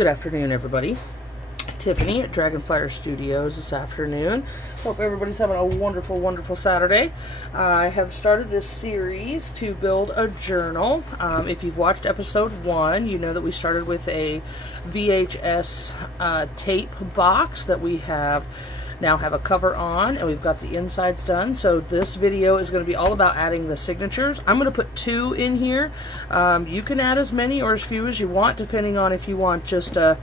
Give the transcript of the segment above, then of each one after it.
Good afternoon, everybody. Tiffany at Dragonflyer Studios this afternoon. Hope everybody's having a wonderful, wonderful Saturday. I have started this series to build a journal. If you've watched episode 1, you know that we started with a VHS tape box that we now have a cover on, and we've got the insides done. So this video is going to be all about adding the signatures. I'm going to put 2 in here. You can add as many or as few as you want, depending on if you want just a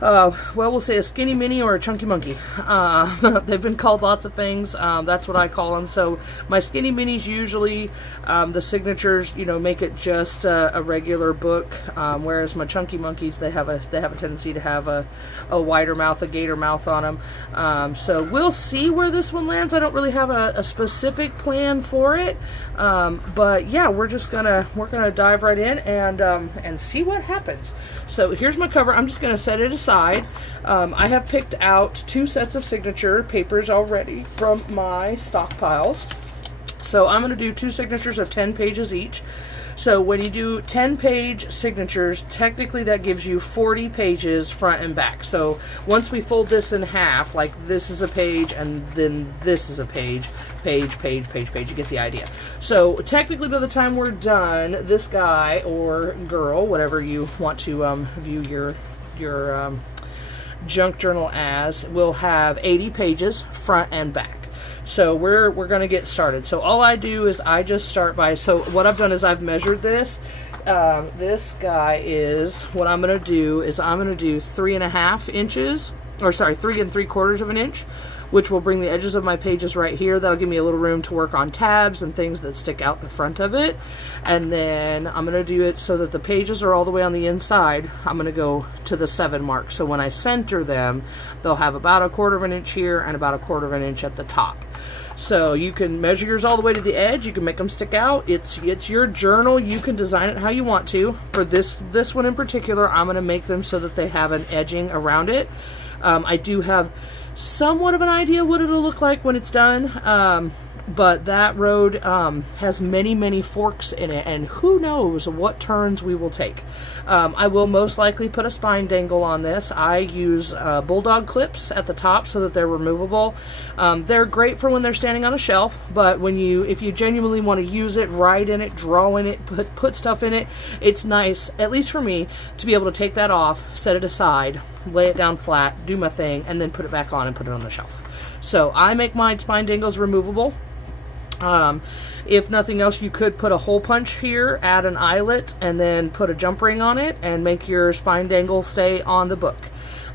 well, we'll say a skinny mini or a chunky monkey. They've been called lots of things. That's what I call them. So my skinny minis usually, the signatures, you know, make it just a regular book. Whereas my chunky monkeys, they have a tendency to have a wider mouth, a gator mouth on them. So we'll see where this one lands. I don't really have a specific plan for it. But yeah, we're gonna dive right in and see what happens. So here's my cover. I'm just gonna set it aside. I have picked out 2 sets of signature papers already from my stockpiles. So I'm going to do 2 signatures of 10 pages each. So when you do 10-page signatures, technically that gives you 40 pages front and back. So once we fold this in half, like this is a page and then this is a page, page, page, page, page, you get the idea. So technically by the time we're done, this guy or girl, whatever you want to view your junk journal as, will have 80 pages front and back. So we're going to get started. So all I do is I just start by, so what I've done is I've measured this. This guy is, what I'm going to do is I'm going to do 3.5 inches, or sorry, 3 3/4 of an inch, which will bring the edges of my pages right here. That'll give me a little room to work on tabs and things that stick out the front of it. And then I'm going to do it so that the pages are all the way on the inside. I'm going to go to the 7 mark. So when I center them, they'll have about 1/4 of an inch here and about 1/4 of an inch at the top. So you can measure yours all the way to the edge. You can make them stick out. It's your journal. You can design it how you want to. For this one in particular, I'm going to make them so that they have an edging around it. I do have somewhat of an idea what it'll look like when it's done, but that road has many forks in it, and who knows what turns we will take. I will most likely put a spine dangle on this. I use bulldog clips at the top so that they're removable. They're great for when they're standing on a shelf, but if you genuinely want to use it, write in it, draw in it, put stuff in it, it's nice, at least for me, to be able to take that off, set it aside, lay it down flat, do my thing, and then put it back on and put it on the shelf. So I make my spine dangles removable. If nothing else, you could put a hole punch here, add an eyelet, and then put a jump ring on it and make your spine dangle stay on the book.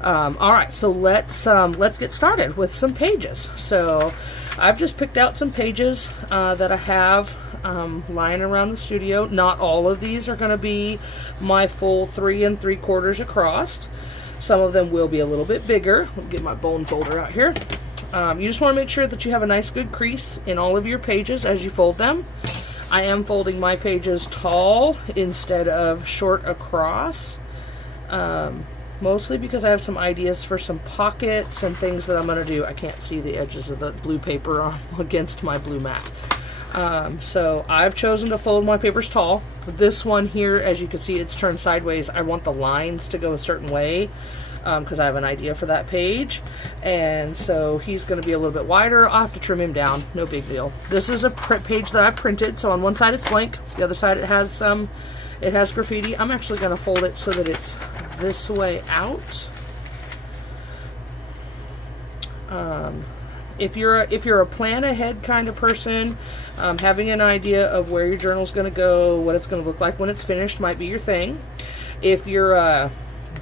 Alright, so let's get started with some pages. So I've just picked out some pages that I have lying around the studio. Not all of these are going to be my full 3 3/4 across. Some of them will be a little bit bigger. Let me get my bone folder out here. You just want to make sure that you have a nice good crease in all of your pages as you fold them. I am folding my pages tall instead of short across, mostly because I have some ideas for some pockets and things that I'm going to do. I can't see the edges of the blue paper against my blue mat. So I've chosen to fold my papers tall. This one here, as you can see, it's turned sideways. I want the lines to go a certain way because I have an idea for that page, and so he's going to be a little bit wider. I'll have to trim him down, no big deal. This is a page that I printed, so on one side it's blank, the other side it has graffiti. I'm actually going to fold it so that it's this way out. If you're a plan ahead kind of person, having an idea of where your journal's going to go, what it's going to look like when it's finished might be your thing. If you're a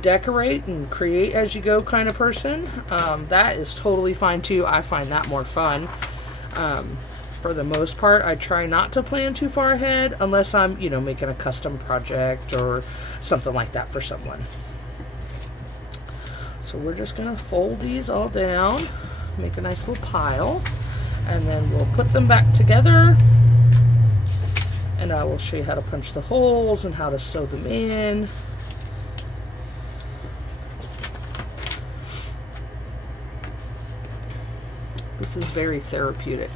decorate and create as you go kind of person, that is totally fine too. I find that more fun. For the most part, I try not to plan too far ahead unless I'm, you know, making a custom project or something like that for someone. So we're just going to fold these all down, make a nice little pile, and then we'll put them back together, and I will show you how to punch the holes and how to sew them in. This is very therapeutic.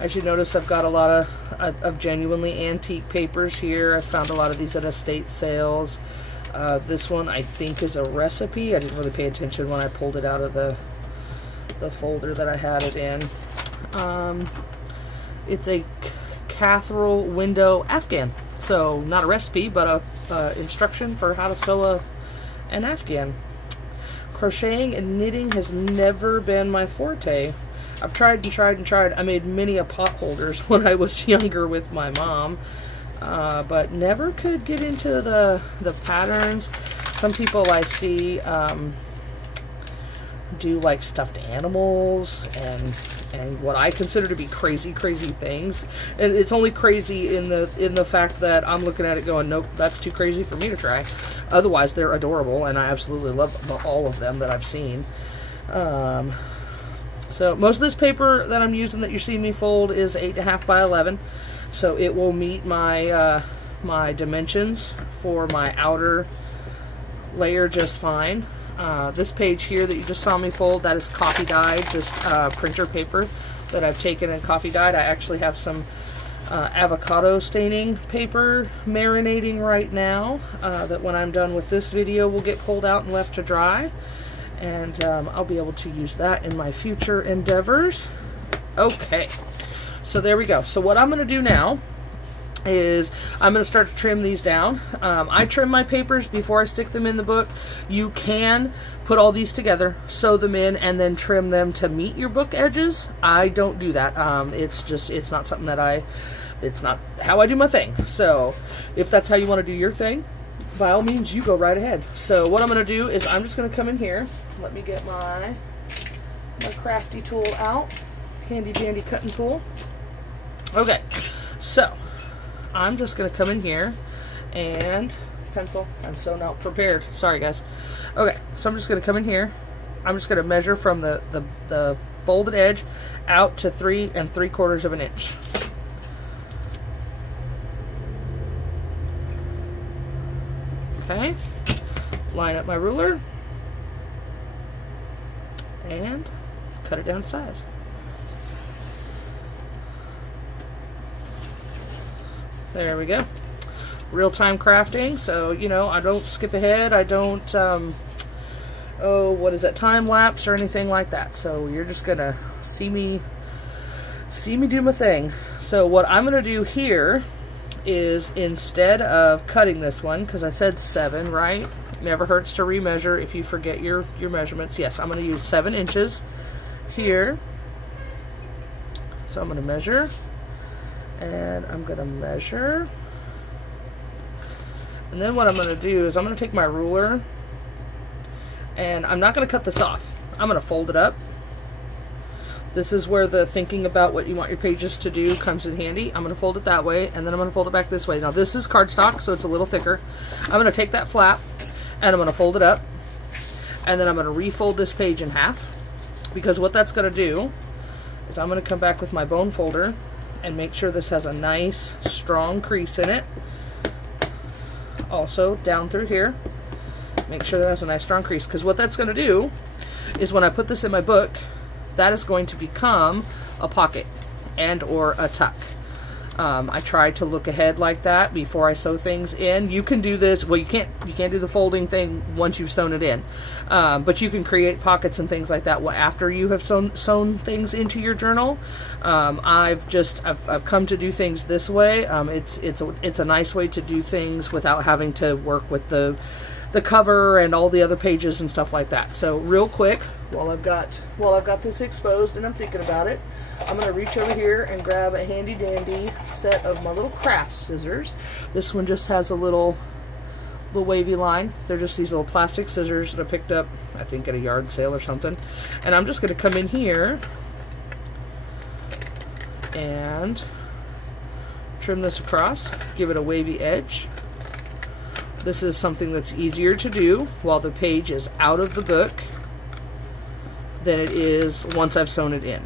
As you notice, I've got a lot of genuinely antique papers here. I found a lot of these at estate sales. This one I think is a recipe. I didn't really pay attention when I pulled it out of the folder that I had it in. It's a Catherall window Afghan. So not a recipe, but a instruction for how to sew an Afghan. Crocheting and knitting has never been my forte. I've tried and tried and tried. I made many a pot holders when I was younger with my mom, but never could get into the patterns. Some people I see do like stuffed animals and what I consider to be crazy things. And it's only crazy in the fact that I'm looking at it going, nope, that's too crazy for me to try. Otherwise, they're adorable, and I absolutely love all of them that I've seen. So most of this paper that I'm using that you see me fold is 8.5 by 11. So it will meet my my dimensions for my outer layer just fine. This page here that you just saw me fold, that is coffee dyed, just printer paper that I've taken and coffee dyed. I actually have some avocado staining paper marinating right now that when I'm done with this video will get pulled out and left to dry. And I'll be able to use that in my future endeavors. Okay, so there we go. So what I'm going to do now is I'm going to start to trim these down. I trim my papers before I stick them in the book. You can put all these together, sew them in, and then trim them to meet your book edges. I don't do that. It's not something that it's not how I do my thing. So if that's how you want to do your thing, by all means, you go right ahead. So what I'm going to do is I'm just going to come in here. Let me get my crafty tool out. Handy dandy cutting tool. Okay, so I'm just going to come in here and pencil. I'm so not prepared. Sorry, guys. Okay, so I'm just going to come in here. I'm just going to measure from the folded edge out to 3 3/4 of an inch. Okay, line up my ruler and cut it down to size. There we go. Real-time crafting, so you know I don't skip ahead. I don't what is that, time lapse or anything like that. So you're just gonna see me do my thing. So what I'm gonna do here is, instead of cutting this one, because I said 7, right? Never hurts to remeasure if you forget your measurements. Yes, I'm going to use 7 inches here. So I'm going to measure, and I'm going to measure. And then what I'm going to do is I'm going to take my ruler, and I'm not going to cut this off. I'm going to fold it up. This is where the thinking about what you want your pages to do comes in handy. I'm going to fold it that way, and then I'm going to fold it back this way. Now this is cardstock, so it's a little thicker. I'm going to take that flap, and I'm going to fold it up, and then I'm going to refold this page in half, because what that's going to do is I'm going to come back with my bone folder and make sure this has a nice strong crease in it. Also down through here, make sure that has a nice strong crease, because what that's going to do is when I put this in my book, that is going to become a pocket and or a tuck. I try to look ahead like that before I sew things in. You can do this, well, you can't do the folding thing once you've sewn it in, but you can create pockets and things like that after you have sewn things into your journal. I've come to do things this way. It's a nice way to do things without having to work with the cover and all the other pages and stuff like that. So real quick, while I've got this exposed and I'm thinking about it, I'm going to reach over here and grab a handy dandy set of my little craft scissors. This one just has a little wavy line. They're just these little plastic scissors that I picked up, I think, at a yard sale or something. And I'm just going to come in here and trim this across, give it a wavy edge. This is something that's easier to do while the page is out of the book than it is once I've sewn it in.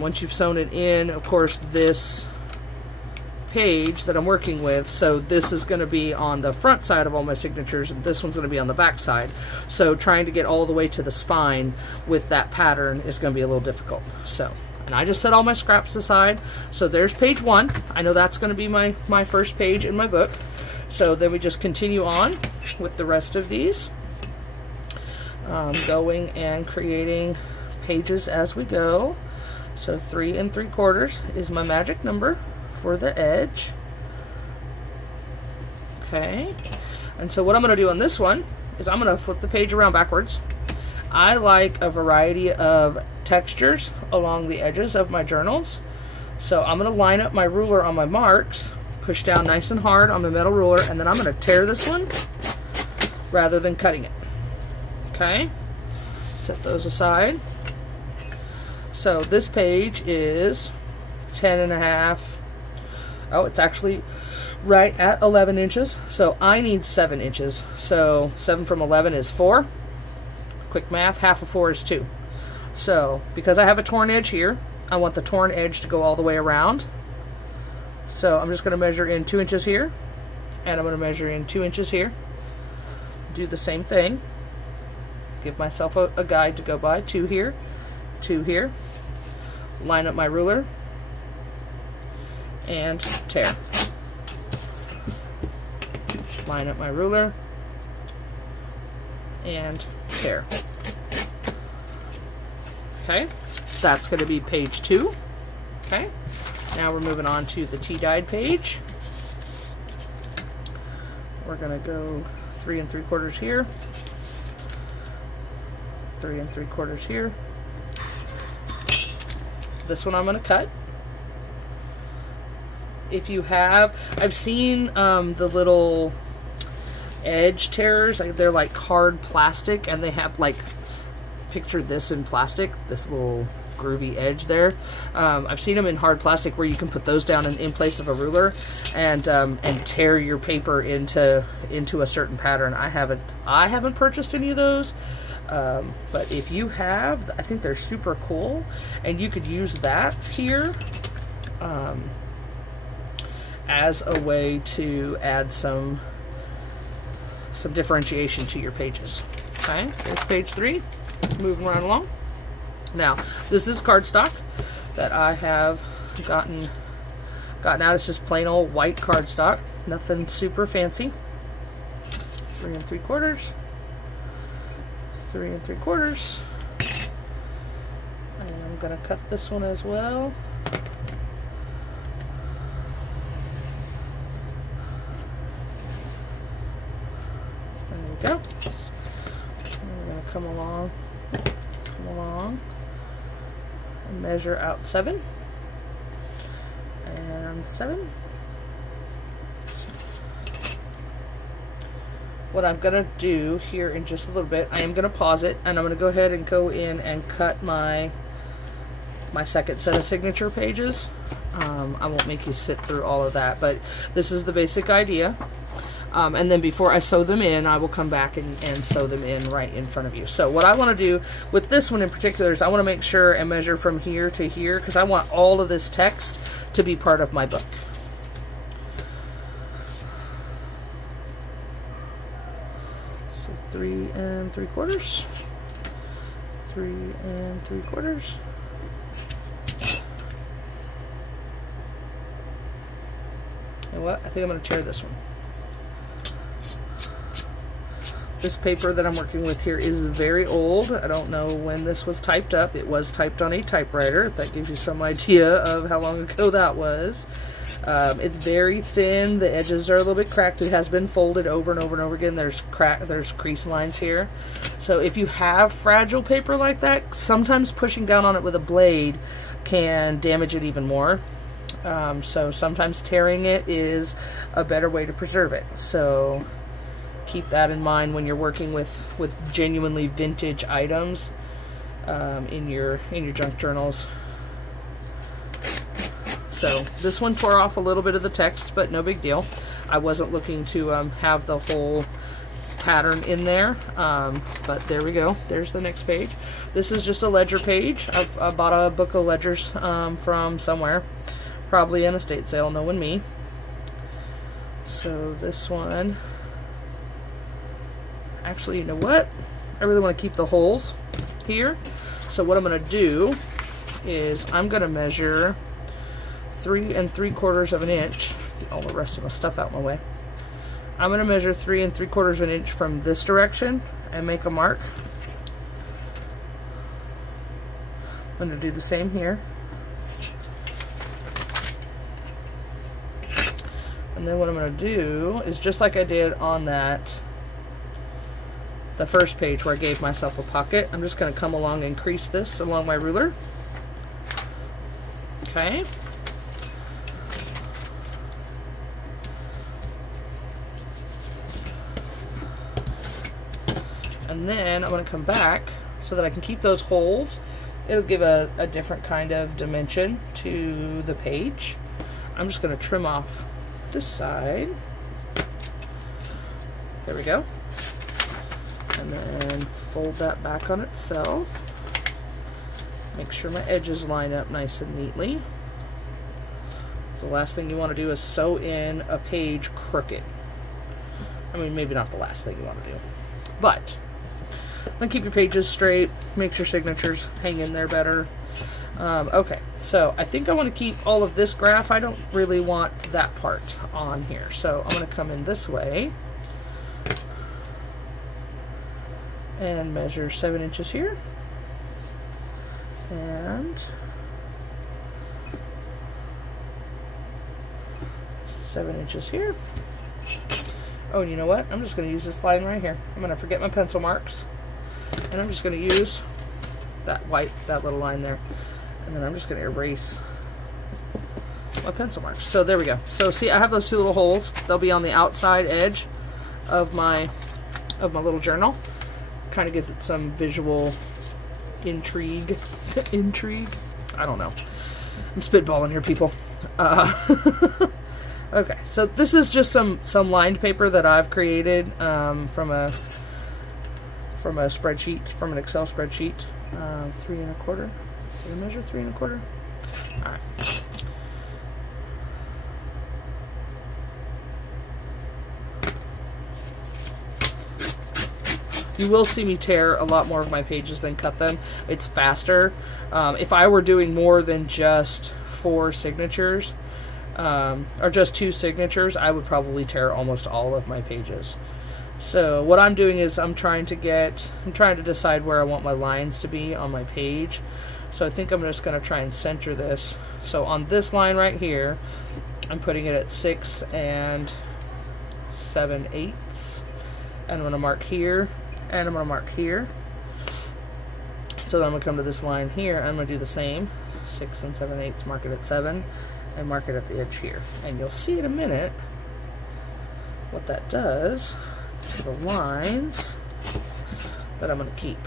Once you've sewn it in, of course, this page that I'm working with, so this is going to be on the front side of all my signatures, and this one's going to be on the back side. So trying to get all the way to the spine with that pattern is going to be a little difficult. So, and I just set all my scraps aside. So there's page 1. I know that's going to be my first page in my book. So then we just continue on with the rest of these, going and creating pages as we go. So 3 3/4 is my magic number for the edge. Okay, and so what I'm going to do on this one is I'm going to flip the page around backwards. I like a variety of textures along the edges of my journals. So I'm going to line up my ruler on my marks, push down nice and hard on my metal ruler, and then I'm going to tear this one rather than cutting it. Okay, set those aside. So this page is 10.5. Oh, it's actually right at 11 inches. So I need 7 inches. So 7 from 11 is 4. Quick math, half of 4 is 2. So because I have a torn edge here, I want the torn edge to go all the way around. So I'm just going to measure in 2 inches here, and I'm going to measure in 2 inches here. Do the same thing. Give myself a guide to go by. 2 here, 2 here. Line up my ruler and tear. Line up my ruler and tear. Okay, that's going to be page 2. Okay, now we're moving on to the tea-dyed page. We're going to go 3 3/4 here, 3 3/4 here. This one I'm going to cut. If you have, I've seen the little edge tearers, they're like hard plastic, and they have like, picture this in plastic, this little groovy edge there. I've seen them in hard plastic where you can put those down in place of a ruler and tear your paper into a certain pattern. I haven't purchased any of those, but if you have, I think they're super cool, and you could use that here as a way to add some differentiation to your pages. Okay, there's page 3. Moving right along. Now, this is cardstock that I have gotten out. It's just plain old white cardstock, nothing super fancy. 3 3/4, 3 3/4, and I'm gonna cut this one as well. There we go. We're gonna come along and measure out 7 and 7. What I'm gonna do here in just a little bit, I am gonna pause it, and I'm gonna go ahead and go in and cut my second set of signature pages. I won't make you sit through all of that, but this is the basic idea. And then before I sew them in, I will come back and sew them in right in front of you. So what I want to do with this one in particular is I want to make sure and measure from here to here, because I want all of this text to be part of my book. So 3 3/4, 3 3/4. You know what? I think I'm going to tear this one. This paper that I'm working with here is very old. I don't know when this was typed up. It was typed on a typewriter, if that gives you some idea of how long ago that was. It's very thin. The edges are a little bit cracked. It has been folded over and over and over again. There's crease lines here. So if you have fragile paper like that, sometimes pushing down on it with a blade can damage it even more. So sometimes tearing it is a better way to preserve it. So keep that in mind when you're working with genuinely vintage items in your junk journals. So this one tore off a little bit of the text, but no big deal. I wasn't looking to have the whole pattern in there, but there we go. There's the next page. This is just a ledger page. I bought a book of ledgers from somewhere, probably an estate sale, knowing me. So this one, actually, you know what? I really want to keep the holes here. So what I'm going to do is I'm going to measure 3 3/4 of an inch. Get all the rest of my stuff out of my way. I'm going to measure 3 3/4 of an inch from this direction and make a mark. I'm going to do the same here. And then what I'm going to do is just like I did on the first page where I gave myself a pocket, I'm just going to come along and crease this along my ruler. Okay. And then I'm going to come back so that I can keep those holes. It'll give a different kind of dimension to the page. I'm just going to trim off this side. There we go. And then fold that back on itself. Make sure my edges line up nice and neatly. So the last thing you want to do is sew in a page crooked. I mean, maybe not the last thing you want to do, but then keep your pages straight, makes your signatures hang in there better. Okay, so I think I want to keep all of this graph. I don't really want that part on here, so I'm going to come in this way and measure 7 inches here and 7 inches here. Oh, and you know what? I'm just going to use this line right here. I'm going to forget my pencil marks, and I'm just going to use that little line there, and then I'm just going to erase my pencil marks. So there we go. So see, I have those 2 little holes. They'll be on the outside edge of my little journal. Kind of gives it some visual intrigue. Intrigue? I don't know. I'm spitballing here, people. Okay, so this is just some lined paper that I've created from a spreadsheet, from an Excel spreadsheet. 3 1/4. Did I measure 3 1/4? All right. You will see me tear a lot more of my pages than cut them. It's faster. If I were doing more than just 4 signatures, or just 2 signatures, I would probably tear almost all of my pages. So what I'm doing is I'm trying to decide where I want my lines to be on my page. So I think I'm just going to try and center this. So on this line right here, I'm putting it at 6 7/8. And I'm going to mark here, and I'm going to mark here. So then I'm going to come to this line here, and I'm going to do the same. 6 7/8, mark it at 7, and mark it at the edge here. And you'll see in a minute what that does to the lines that I'm going to keep.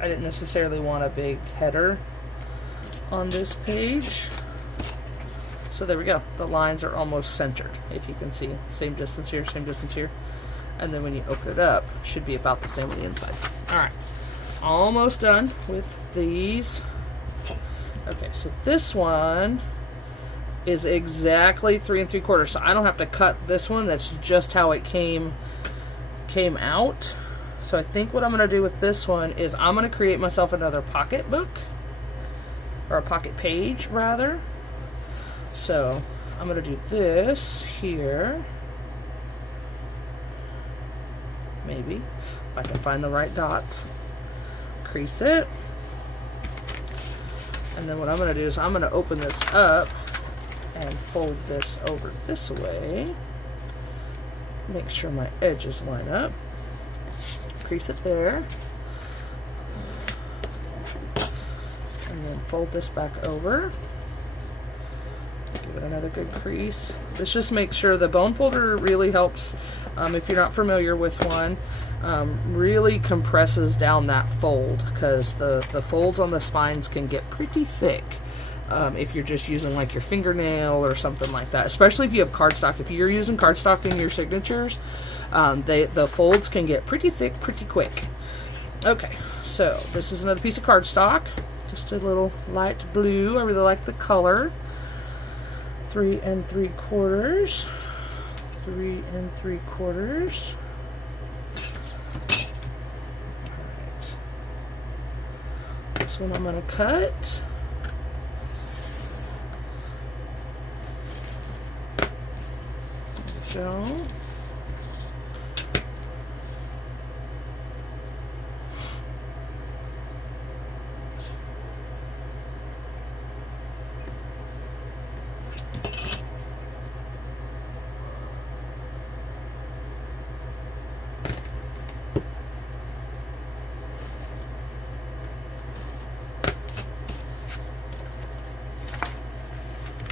I didn't necessarily want a big header on this page. So there we go. The lines are almost centered, if you can see. Same distance here, same distance here. And then when you open it up, it should be about the same on the inside. Alright, almost done with these. Okay, so this one is exactly 3 3/4, so I don't have to cut this one. That's just how it came out. So I think what I'm going to do with this one is I'm going to create myself another pocket book, or a pocket page rather. So I'm going to do this here, maybe if I can find the right dots. Crease it, and then what I'm going to do is I'm going to open this up and fold this over this way. Make sure my edges line up. Crease it there, and then fold this back over. Give it another good crease. This just makes sure the bone folder really helps. If you're not familiar with one, really compresses down that fold, because the folds on the spines can get pretty thick if you're just using like your fingernail or something like that, especially if you have cardstock. If you're using cardstock in your signatures, the folds can get pretty thick pretty quick. Okay, so this is another piece of cardstock, just a little light blue. I really like the color. 3 3/4. 3 3/4. Alright. This one I'm going to cut. go.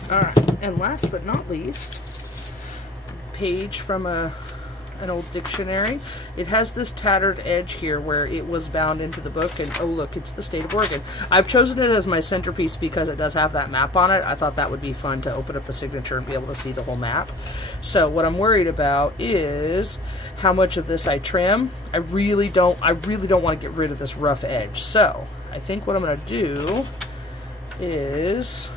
Alright, and last but not least, page from an old dictionary. It has this tattered edge here where it was bound into the book, and oh look, it's the state of Oregon. I've chosen it as my centerpiece because it does have that map on it. I thought that would be fun to open up the signature and be able to see the whole map. So what I'm worried about is how much of this I trim. I really don't want to get rid of this rough edge. So I think what I'm going to do is,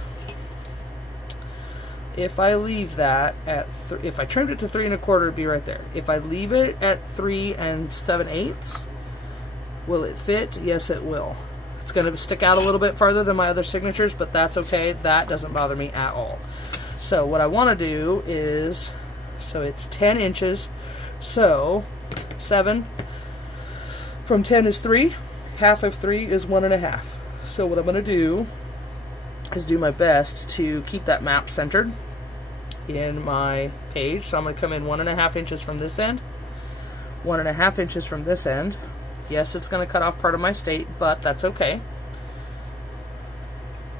if I leave that at, if I trimmed it to 3 1/4, it'd be right there. If I leave it at 3 7/8, will it fit? Yes, it will. It's going to stick out a little bit farther than my other signatures, but that's okay. That doesn't bother me at all. So what I want to do is, so it's 10 inches. So 7 from 10 is 3. Half of 3 is 1 1/2. So what I'm going to do is do my best to keep that map centered in my page. So I'm going to come in 1 1/2 inches from this end, 1 1/2 inches from this end. Yes, it's going to cut off part of my state, but that's okay.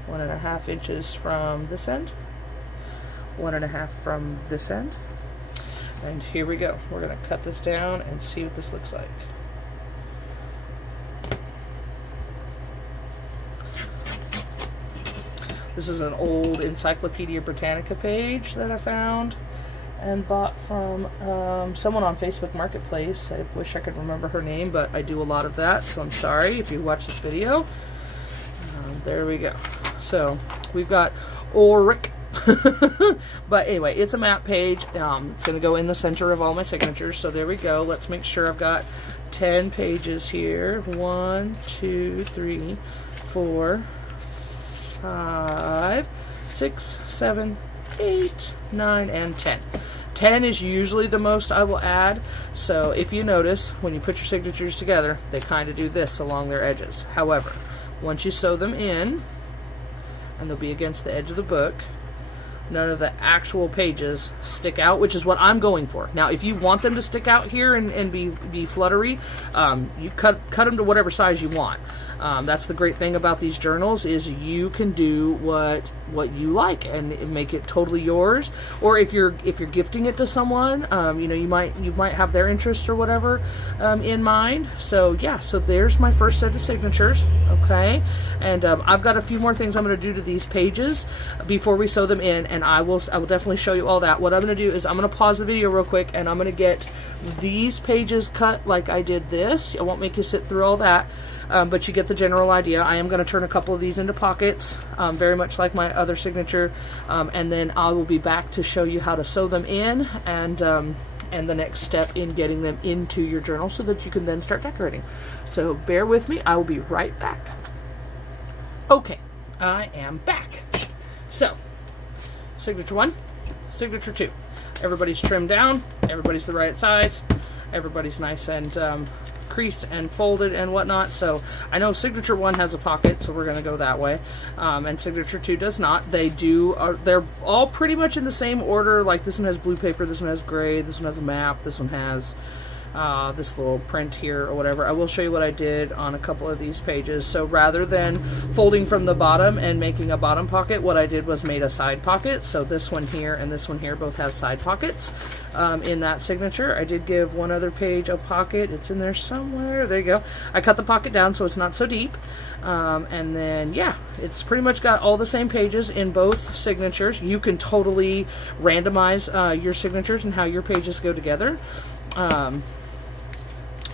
1 1/2 inches from this end, 1 1/2 from this end, and here we go. We're going to cut this down and see what this looks like. This is an old Encyclopedia Britannica page that I found and bought from someone on Facebook Marketplace. I wish I could remember her name, but I do a lot of that, so I'm sorry if you watch this video. There we go. So we've got Ulrich. But anyway, it's a map page. It's going to go in the center of all my signatures. So there we go. Let's make sure I've got 10 pages here. 1, 2, 3, 4, 5, 6, 7, 8, 9, and 10. 10 is usually the most I will add. So if you notice, when you put your signatures together, they kind of do this along their edges. However, once you sew them in, and they'll be against the edge of the book, none of the actual pages stick out, which is what I'm going for. Now, if you want them to stick out here and be fluttery, you cut them to whatever size you want. That's the great thing about these journals, is you can do what you like and make it totally yours. Or if you're gifting it to someone, you know, you might have their interests or whatever in mind. So yeah, so there's my first set of signatures. Okay, and I've got a few more things I'm going to do to these pages before we sew them in, and I will definitely show you all that. What I'm going to do is I'm going to pause the video real quick, and I'm going to get these pages cut like I did this. I won't make you sit through all that. But you get the general idea. I am going to turn a couple of these into pockets, very much like my other signature, and then I will be back to show you how to sew them in, and the next step in getting them into your journal so that you can then start decorating. So bear with me. I will be right back. Okay, I am back. So, signature 1, signature 2. Everybody's trimmed down. Everybody's the right size. Everybody's nice and creased and folded and whatnot. So I know signature 1 has a pocket, so we're going to go that way, and signature 2 does not. They're all pretty much in the same order. Like this one has blue paper, this one has gray, this one has a map, this one has this little print here or whatever. I will show you what I did on a couple of these pages. So rather than folding from the bottom and making a bottom pocket, what I did was made a side pocket. So this one here and this one here both have side pockets in that signature. I did give one other page a pocket. It's in there somewhere. There you go. I cut the pocket down so it's not so deep. And then, yeah, it's pretty much got all the same pages in both signatures. You can totally randomize your signatures and how your pages go together.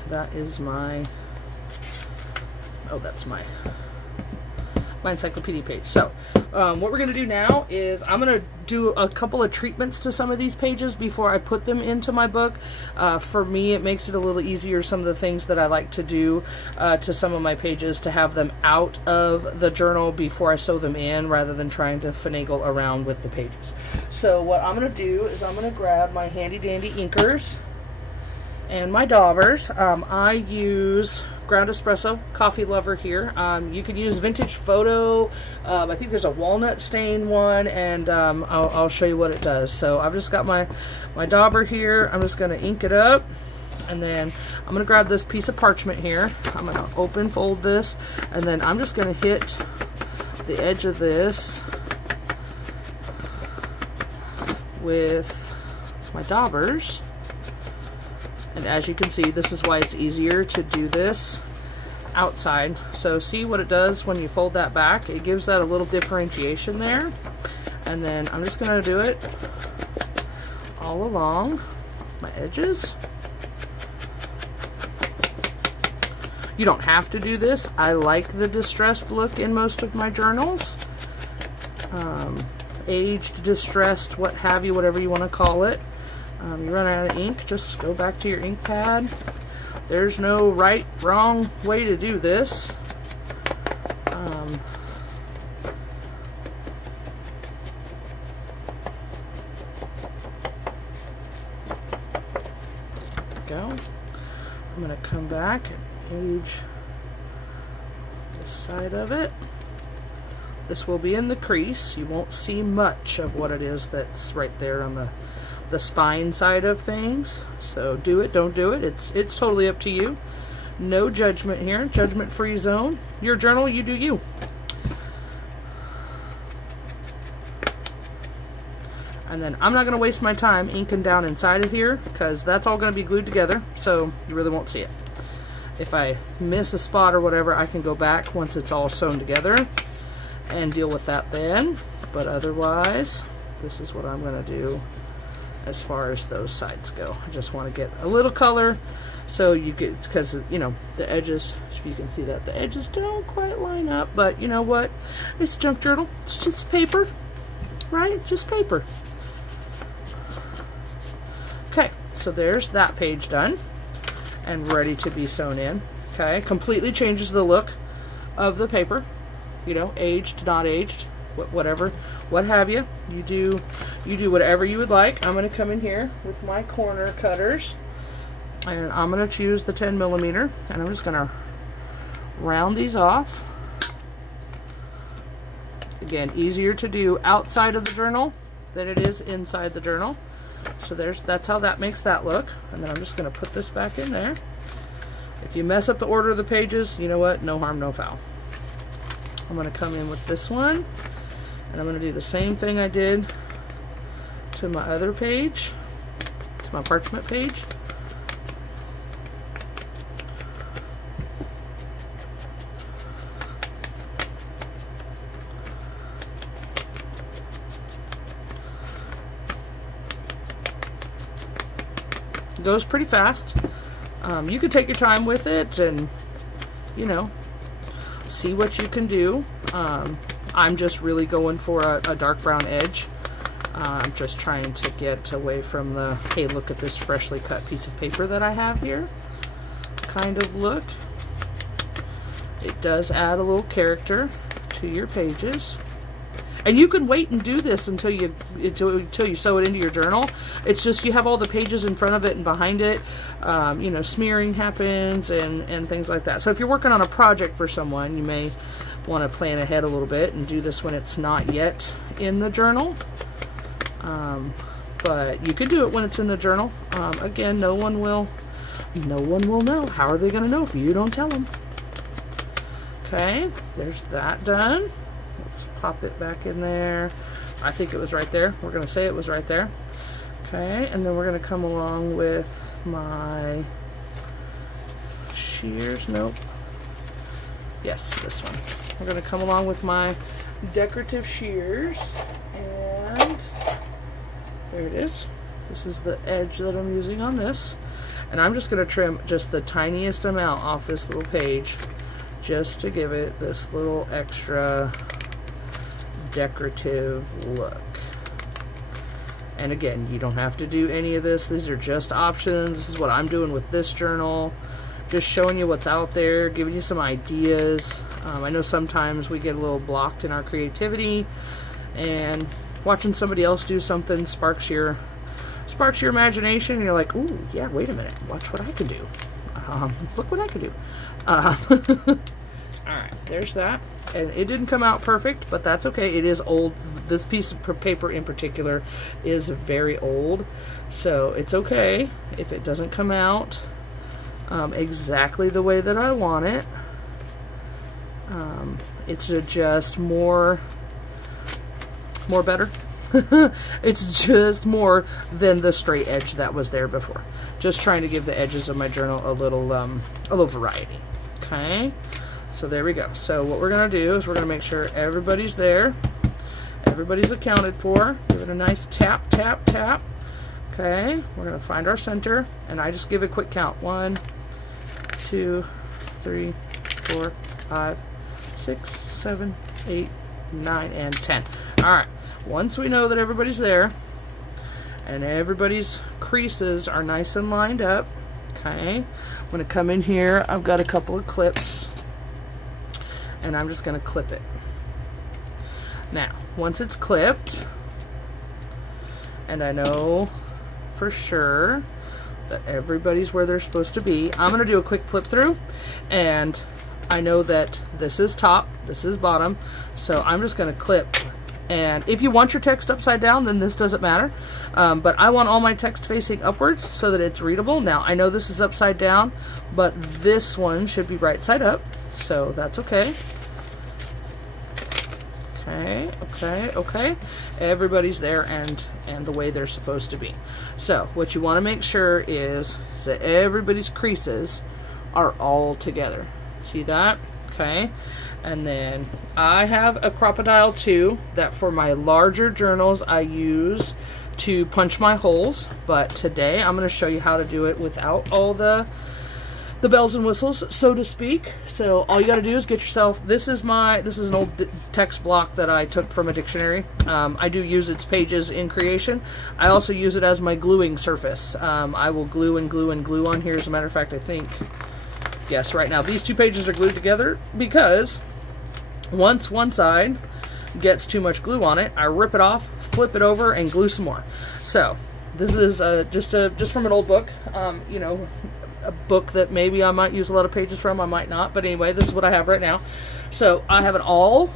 That is my, oh, that's my my encyclopedia page. So what we're going to do now is I'm going to do a couple of treatments to some of these pages before I put them into my book. For me, it makes it a little easier, some of the things that I like to do to some of my pages, to have them out of the journal before I sew them in, rather than trying to finagle around with the pages. So what I'm going to do is I'm going to grab my handy dandy inkers and my daubers. I use Ground Espresso Coffee Lover here. You can use Vintage Photo. I think there's a walnut stain one, and I'll show you what it does. So I've just got my dauber here. I'm just going to ink it up, and then I'm going to grab this piece of parchment here. I'm going to open fold this, and then I'm just going to hit the edge of this with my daubers. And as you can see, this is why it's easier to do this outside. So see what it does when you fold that back? It gives that a little differentiation there. And then I'm just going to do it all along my edges. You don't have to do this. I like the distressed look in most of my journals. Aged, distressed, what have you, whatever you want to call it. You run out of ink, just go back to your ink pad. There's no right, wrong way to do this. Go. I'm going to come back and age the side of it. This will be in the crease. You won't see much of what it is that's right there on the spine side of things. So do it, don't do it. It's totally up to you. No judgment here. Judgment-free zone. Your journal, you do you. And then I'm not going to waste my time inking down inside of here, because that's all going to be glued together, so you really won't see it. If I miss a spot or whatever, I can go back once it's all sewn together and deal with that then. But otherwise, this is what I'm going to do as far as those sides go. I just want to get a little color, so you get, because you know the edges, if you can see that the edges don't quite line up, but you know what, it's junk journal, it's just paper, right? Just paper. Okay, so there's that page done and ready to be sewn in. Okay, completely changes the look of the paper, you know, aged, not aged, whatever, what have you. You do whatever you would like. I'm going to come in here with my corner cutters, and I'm going to choose the 10mm, and I'm just going to round these off. Again, easier to do outside of the journal than it is inside the journal. So that's how that makes that look. And then I'm just going to put this back in there. If you mess up the order of the pages, you know what? No harm, no foul. I'm going to come in with this one, and I'm going to do the same thing I did to my other page, to my parchment page. It goes pretty fast. You can take your time with it and, you know, see what you can do. I'm just really going for a dark brown edge. I'm just trying to get away from the, hey, look at this freshly cut piece of paper that I have here kind of look. It does add a little character to your pages. And you can wait and do this until you sew it into your journal. It's just you have all the pages in front of it and behind it. You know, smearing happens and things like that. So if you're working on a project for someone, you may want to plan ahead a little bit and do this when it's not yet in the journal. But you could do it when it's in the journal. Again, no one will know. How are they going to know if you don't tell them? Okay, there's that done. Let's pop it back in there. I think it was right there. We're going to say it was right there. Okay, and then we're going to come along with my shears. Nope. Yes, this one. We're going to come along with my decorative shears, and there it is. This is the edge that I'm using on this, and I'm just going to trim just the tiniest amount off this little page, just to give it this little extra decorative look. And again, you don't have to do any of this. These are just options. This is what I'm doing with this journal. Just showing you what's out there, giving you some ideas. I know sometimes we get a little blocked in our creativity, and watching somebody else do something sparks your imagination, and you're like, ooh, yeah, wait a minute, watch what I can do. Look what I can do. Alright, there's that. And it didn't come out perfect, but that's okay. It is old. This piece of paper in particular is very old, so it's okay if it doesn't come out exactly the way that I want it. It's just more better. It's just more than the straight edge that was there before. Just trying to give the edges of my journal a little variety. Okay, so there we go. So what we're gonna do is we're gonna make sure everybody's there, everybody's accounted for. Give it a nice tap, tap, tap. Okay, we're gonna find our center, and I just give a quick count. 1, 2, 3, 4, 5, 6, 7, 8, 9, and 10. Alright, once we know that everybody's there, and everybody's creases are nice and lined up, okay, I'm going to come in here. I've got a couple of clips, and I'm just going to clip it. Now, once it's clipped, and I know for sure that everybody's where they're supposed to be, I'm going to do a quick flip through, and I know that this is top, this is bottom, so I'm just going to clip. And if you want your text upside down, then this doesn't matter. But I want all my text facing upwards so that it's readable. Now, I know this is upside down, but this one should be right side up, so that's okay. Okay, okay, okay. Everybody's there and the way they're supposed to be. So, what you want to make sure is that everybody's creases are all together. See that? Okay. And then I have a Crop-A-Dile too that for my larger journals I use to punch my holes, but today I'm going to show you how to do it without all the bells and whistles, so to speak. So all you got to do is get yourself, this is an old text block that I took from a dictionary. I do use its pages in Creation. I also use it as my gluing surface. I will glue and glue and glue on here. As a matter of fact, I think, yes, right now these two pages are glued together because once one side gets too much glue on it, I rip it off, flip it over, and glue some more. So this is just from an old book. You know, a book that maybe I might use a lot of pages from, I might not. But anyway, this is what I have right now. So I have an awl.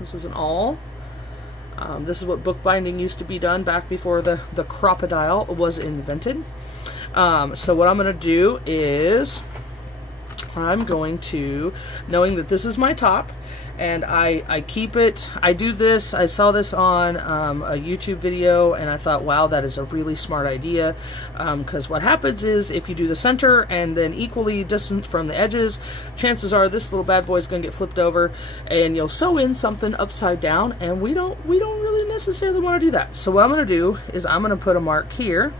This is an awl. This is what bookbinding used to be done back before the Crop-A-Dile was invented. So what I'm going to do is I'm going to, knowing that this is my top, and I keep it, I do this, I saw this on a YouTube video, and I thought, wow, that is a really smart idea, because what happens is, if you do the center and then equally distant from the edges, chances are this little bad boy is going to get flipped over, and you'll sew in something upside down, and we don't really necessarily want to do that. So what I'm going to do is I'm going to put a mark here,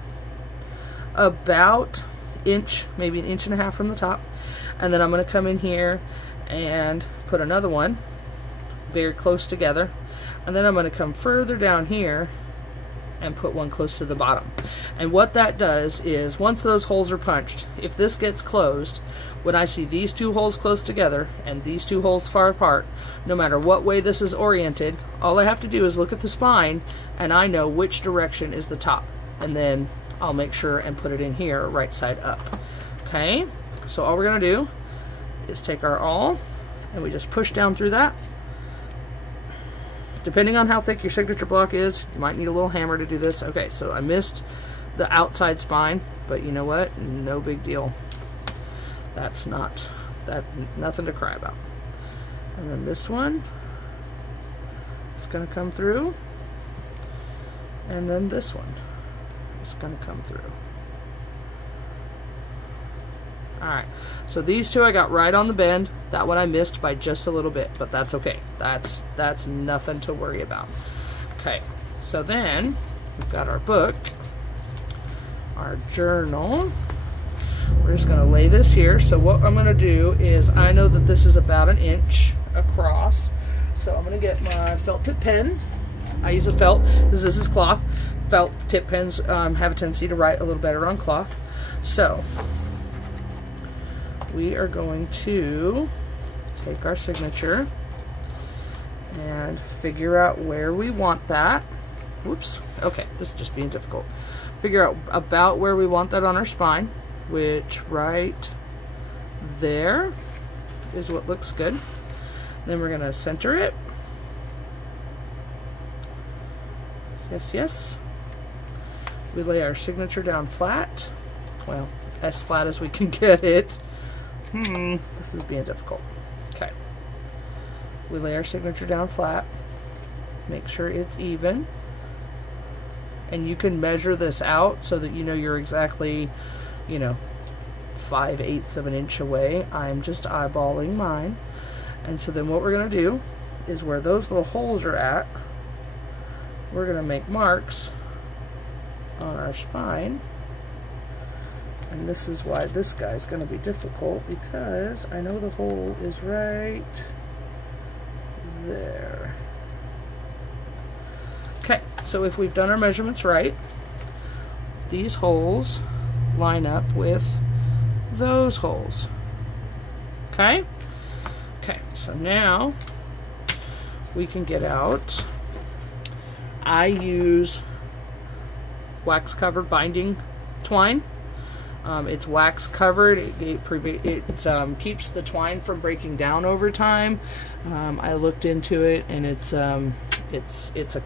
about inch, maybe 1.5 inches from the top, and then I'm going to come in here and put another one very close together, and then I'm going to come further down here and put one close to the bottom. And what that does is, once those holes are punched, if this gets closed, when I see these two holes close together and these two holes far apart, no matter what way this is oriented, all I have to do is look at the spine and I know which direction is the top, and then I'll make sure and put it in here right side up. Okay, so all we're going to do is take our awl and we just push down through that. Depending on how thick your signature block is, you might need a little hammer to do this. Okay, so I missed the outside spine, but you know what? No big deal. That's nothing to cry about. And then this one is going to come through, and then this one is going to come through. Alright, so these two I got right on the bend. That one I missed by just a little bit, but that's okay. That's nothing to worry about. Okay, so then we've got our book, our journal. We're just going to lay this here. So what I'm going to do is, I know that this is about 1 inch across. So I'm going to get my felt tip pen. I use a felt. This is cloth. Felt tip pens have a tendency to write a little better on cloth. So we are going to take our signature and figure out where we want that. Whoops. Okay, this is just being difficult. Figure out about where we want that on our spine, which right there is what looks good. Then we're going to center it. Yes, yes. We lay our signature down flat. Well, as flat as we can get it. This is being difficult. Okay. We lay our signature down flat. Make sure it's even. And you can measure this out so that you know you're exactly, 5/8 of an inch away. I'm just eyeballing mine. And so then what we're going to do is where those little holes are at, we're going to make marks on our spine. And this is why this guy's going to be difficult, because I know the hole is right there. Okay, so if we've done our measurements right, these holes line up with those holes. Okay? Okay, so now we can get out. I use wax covered binding twine. It's wax covered. It keeps the twine from breaking down over time. I looked into it, and it's a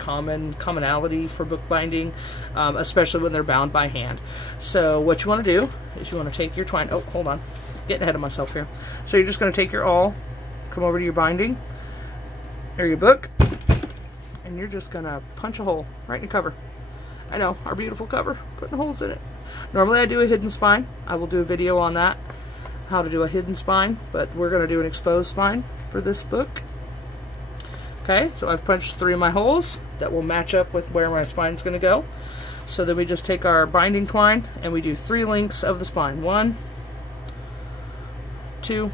commonality for bookbinding, especially when they're bound by hand. So what you want to do is you want to take your twine. Oh, hold on, getting ahead of myself here. So you're just going to take your awl, come over to your binding or your book, and you're just going to punch a hole right in your cover. I know, our beautiful cover, putting holes in it. Normally I do a hidden spine. I will do a video on that, how to do a hidden spine, but we're going to do an exposed spine for this book. Okay, so I've punched 3 of my holes that will match up with where my spine's going to go. So then we just take our binding twine and we do 3 lengths of the spine. 1, 2,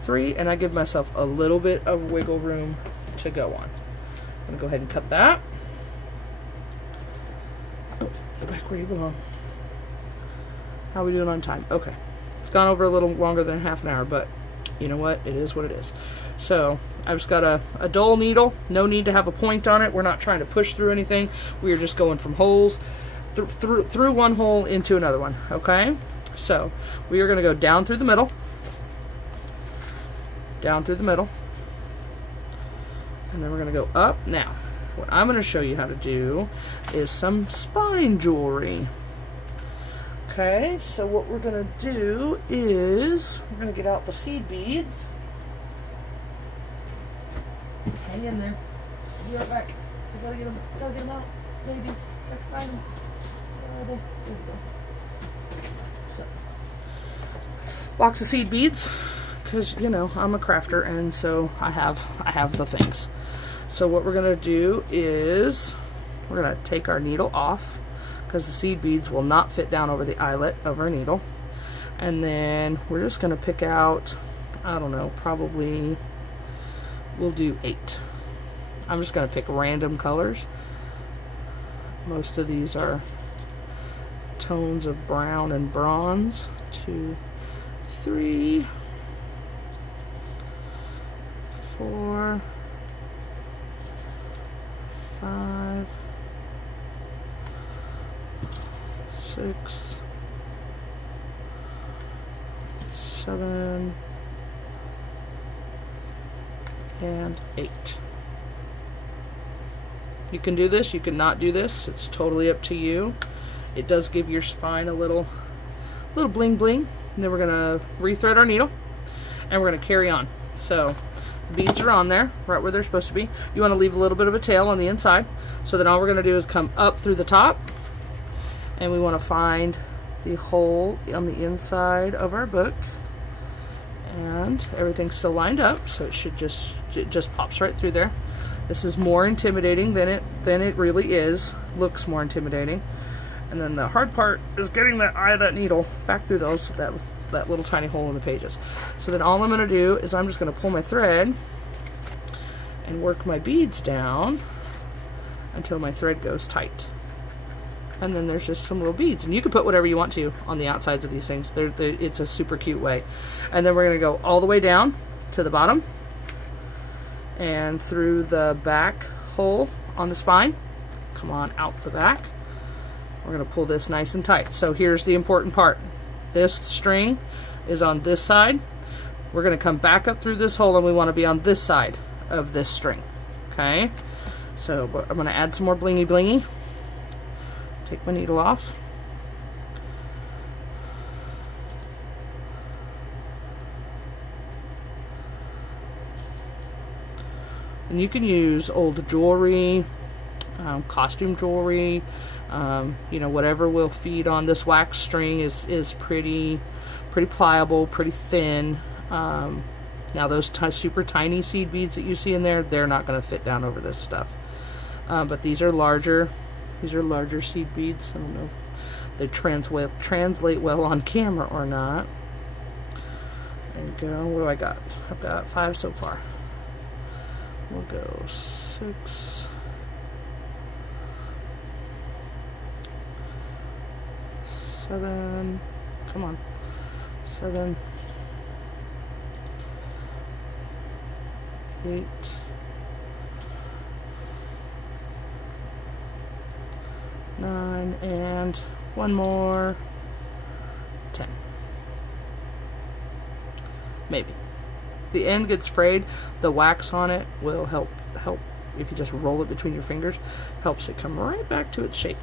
3, and I give myself a little bit of wiggle room to go on. I'm going to go ahead and cut that. Oh, go back where you belong. How are we doing on time? Okay. It's gone over a little longer than half an hour, but you know what? It is what it is. So I've just got a dull needle. No need to have a point on it. We're not trying to push through anything. We are just going from holes through one hole into another one. Okay? So we are going to go down through the middle. Down through the middle. And then we're going to go up. Now, what I'm going to show you how to do is some spine jewelry. Okay, so what we're going to do is we're going to get out the seed beads. Hang in there. I'll be right back. We gotta get them out, baby. Gotta find them. There we go. So, box of seed beads, because I'm a crafter, and so I have the things. So what we're gonna do is we're gonna take our needle off, because the seed beads will not fit down over the eyelet of our needle. And then we're just going to pick out, I don't know, probably we'll do 8. I'm just going to pick random colors. Most of these are tones of brown and bronze. 2, 3, 4, 5, 6, 7, and 8. You can do this, you can not do this. It's totally up to you. It does give your spine a little bling bling. And then we're gonna rethread our needle, and we're gonna carry on. So beads are on there, right where they're supposed to be. You want to leave a little bit of a tail on the inside. So then all we're gonna do is come up through the top. And we want to find the hole on the inside of our book, and everything's still lined up, so it just pops right through there. This is more intimidating than it really is. Looks more intimidating. And then the hard part is getting that eye of that needle back through that little tiny hole in the pages. So then all I'm going to do is I'm just going to pull my thread and work my beads down until my thread goes tight. And then there's just some little beads. And you can put whatever you want to on the outsides of these things. It's a super cute way. And then we're going to go all the way down to the bottom and through the back hole on the spine. Come on out the back. We're going to pull this nice and tight. So here's the important part. This string is on this side. We're going to come back up through this hole and we want to be on this side of this string. Okay? So I'm going to add some more blingy blingy. Take my needle off. And you can use old jewelry, costume jewelry, you know, whatever will feed on this wax string is pretty pliable, pretty thin. Now those super tiny seed beads that you see in there, they're not going to fit down over this stuff. But these are larger. These are larger seed beads. I don't know if they translate well on camera or not. There you go. What do I got? I've got 5 so far. We'll go 6, 7. Come on. 7, 8. 9, and one more. 10. Maybe. The end gets frayed. The wax on it will help if you just roll it between your fingers. Helps it come right back to its shape.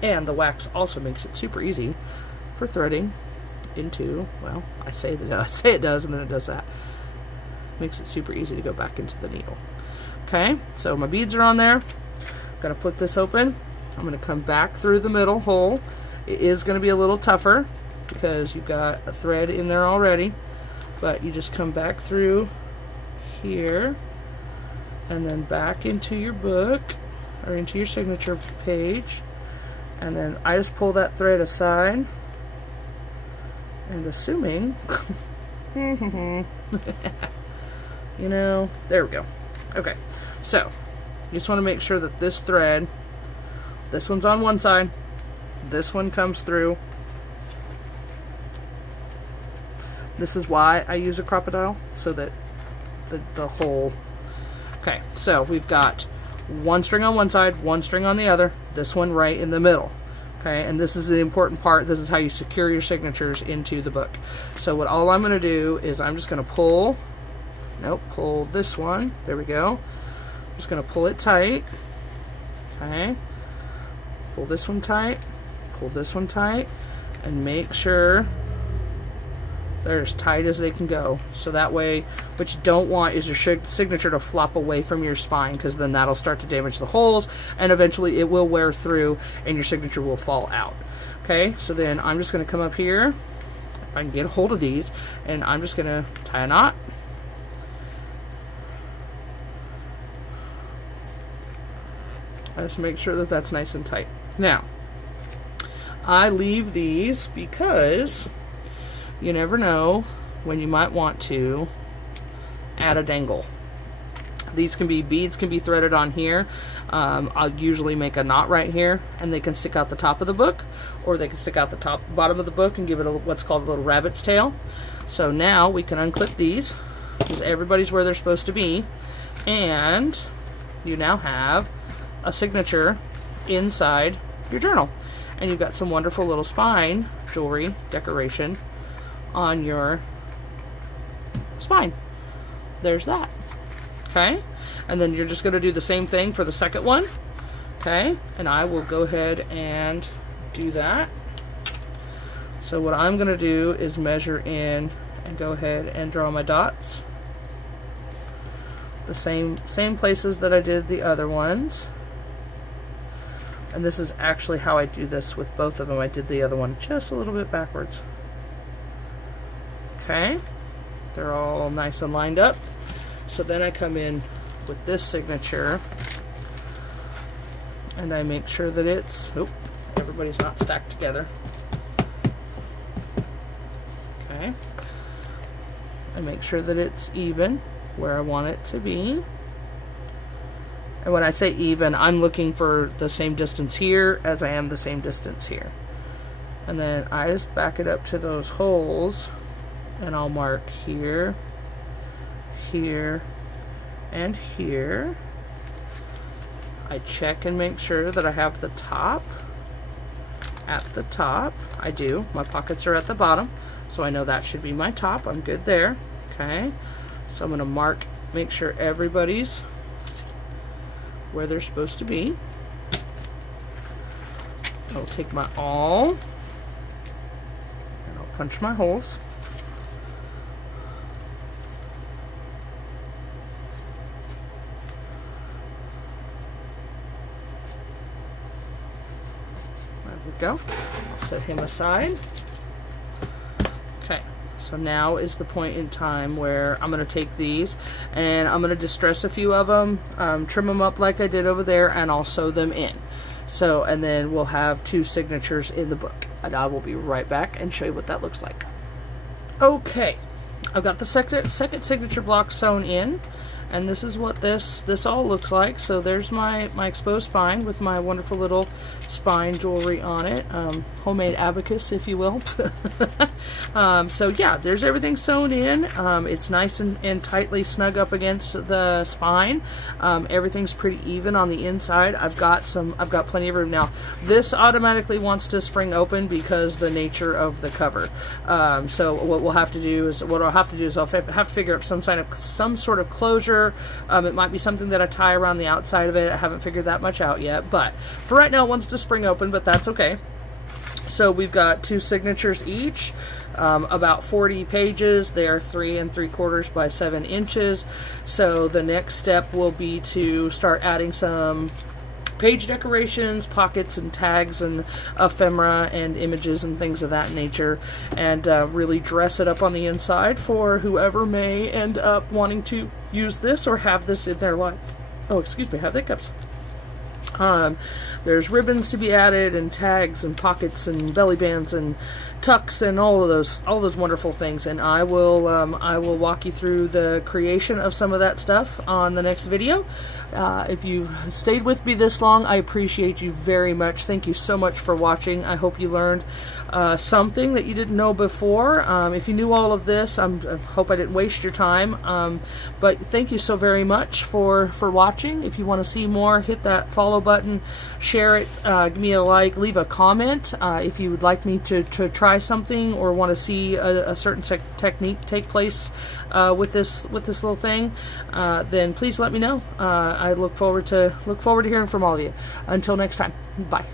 And the wax also makes it super easy for threading into, well, I say it does, and then it does that. Makes it super easy to go back into the needle. Okay, so my beads are on there. I'm gonna flip this open. I'm going to come back through the middle hole. It is going to be a little tougher because you've got a thread in there already, but you just come back through here and then back into your book or into your signature page, and then I just pull that thread aside and assuming you know, there we go. Okay, so you just want to make sure that this thread, this one's on one side, this one comes through. This is why I use a crocodile, so that the whole, okay, so we've got one string on one side, one string on the other, this one right in the middle. Okay, and this is the important part. This is how you secure your signatures into the book. So all I'm going to do is I'm just going to pull this one, there we go. I'm just going to pull it tight. Okay. Pull this one tight, pull this one tight, and make sure they're as tight as they can go. So that way, what you don't want is your signature to flop away from your spine, because then that'll start to damage the holes, and eventually it will wear through and your signature will fall out. Okay, so then I'm just going to come up here, if I can get a hold of these, and I'm just going to tie a knot. Just make sure that that's nice and tight. Now, I leave these because you never know when you might want to add a dangle. These can be beads, can be threaded on here. I'll usually make a knot right here, and they can stick out the top of the book, or they can stick out the bottom of the book and give it what's called a little rabbit's tail. So now we can unclip these, because everybody's where they're supposed to be, and you now have a signature inside your journal, and you've got some wonderful little spine jewelry decoration on your spine. There's that. Okay, and then you're just going to do the same thing for the second one. Okay, and I will go ahead and do that. So what I'm going to do is measure in and go ahead and draw my dots, the same places that I did the other ones. And this is actually how I do this with both of them. I did the other one just a little bit backwards. Okay, they're all nice and lined up. So then I come in with this signature and I make sure that it's, everybody's not stacked together. Okay. And make sure that it's even where I want it to be. And when I say even, I'm looking for the same distance here as I am the same distance here. And then I just back it up to those holes, and I'll mark here, here, and here. I check and make sure that I have the top at the top. I do. My pockets are at the bottom, so I know that should be my top. I'm good there. Okay. So I'm going to mark, make sure everybody's where they're supposed to be. I'll take my awl and I'll punch my holes. There we go. I'll set him aside. Okay. So now is the point in time where I'm going to take these and I'm going to distress a few of them, trim them up like I did over there, and I'll sew them in. So, and then we'll have 2 signatures in the book. And I will be right back and show you what that looks like. Okay, I've got the second signature block sewn in, and this is what this all looks like. So there's my exposed spine with my wonderful little spine jewelry on it, homemade abacus, if you will. So yeah, there's everything sewn in. It's nice and tightly snug up against the spine. Everything's pretty even on the inside. I've got plenty of room. Now this automatically wants to spring open because the nature of the cover. So what I'll have to do is I'll have to figure out some sort of closure. It might be something that I tie around the outside of it. I haven't figured that much out yet, but for right now it wants to spring open, but that's okay. So we've got 2 signatures each, about 40 pages. They are 3 3/4 by 7 inches. So the next step will be to start adding some page decorations, pockets and tags and ephemera and images and things of that nature, and really dress it up on the inside for whoever may end up wanting to use this or have this in their life. Oh, excuse me, have hiccups. There's ribbons to be added, and tags and pockets and belly bands and tucks and all those wonderful things, and I will walk you through the creation of some of that stuff on the next video. If you've stayed with me this long, I appreciate you very much. Thank you so much for watching. I hope you learned something that you didn't know before. If you knew all of this, I hope I didn't waste your time. But thank you so very much for watching. If you want to see more, hit that follow button, share it, give me a like, leave a comment. If you would like me to try something or want to see a certain technique take place with this little thing, then please let me know. I look forward to hearing from all of you. Until next time, bye.